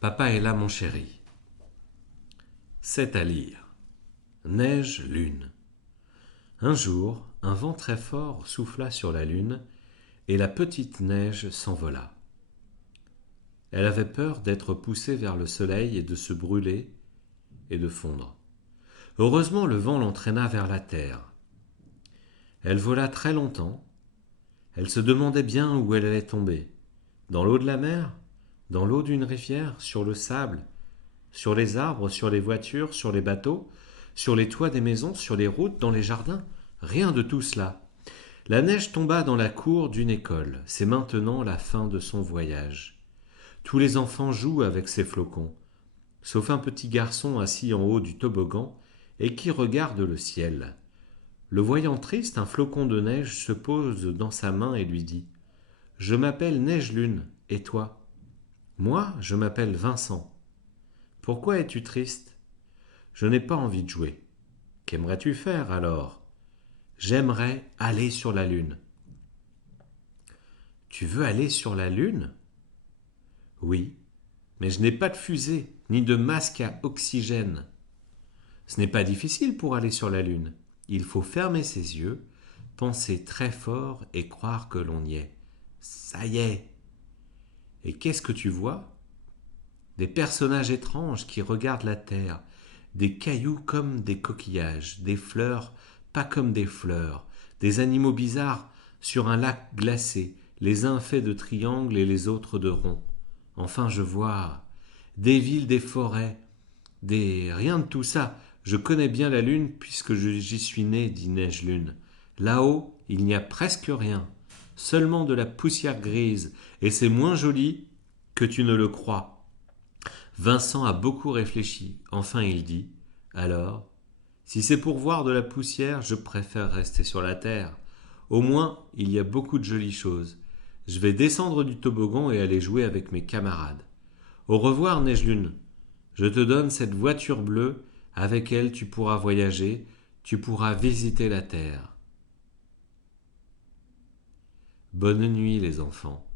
Papa est là, mon chéri. C'est à lire. Neige, lune. Un jour, un vent très fort souffla sur la lune et la petite neige s'envola. Elle avait peur d'être poussée vers le soleil et de se brûler et de fondre. Heureusement, le vent l'entraîna vers la terre. Elle vola très longtemps. Elle se demandait bien où elle allait tomber. Dans l'eau de la mer, dans l'eau d'une rivière, sur le sable, sur les arbres, sur les voitures, sur les bateaux, sur les toits des maisons, sur les routes, dans les jardins. Rien de tout cela. La neige tomba dans la cour d'une école. C'est maintenant la fin de son voyage. Tous les enfants jouent avec ces flocons, sauf un petit garçon assis en haut du toboggan et qui regarde le ciel. Le voyant triste, un flocon de neige se pose dans sa main et lui dit « Je m'appelle Neige-Lune, et toi ?»« Moi, je m'appelle Vincent. »« Pourquoi es-tu triste ?»« Je n'ai pas envie de jouer. »« Qu'aimerais-tu faire alors ?»« J'aimerais aller sur la lune. »« Tu veux aller sur la lune ?»« Oui, mais je n'ai pas de fusée, ni de masque à oxygène. »« Ce n'est pas difficile pour aller sur la lune. Il faut fermer ses yeux, penser très fort et croire que l'on y est. Ça y est. Et qu'est-ce que tu vois ? Des personnages étranges qui regardent la terre, des cailloux comme des coquillages, des fleurs pas comme des fleurs, des animaux bizarres sur un lac glacé, les uns faits de triangles et les autres de ronds. Enfin, je vois des villes, des forêts, des... Rien de tout ça. Je connais bien la lune puisque j'y suis né, dit Neige-Lune. Là-haut, il n'y a presque rien, seulement de la poussière grise, et c'est moins joli que tu ne le crois. Vincent a beaucoup réfléchi. Enfin, il dit « Alors, si c'est pour voir de la poussière, je préfère rester sur la terre. Au moins, il y a beaucoup de jolies choses. Je vais descendre du toboggan et aller jouer avec mes camarades. Au revoir, Neige-Lune. Je te donne cette voiture bleue. Avec elle, tu pourras voyager, tu pourras visiter la terre. Bonne nuit, les enfants.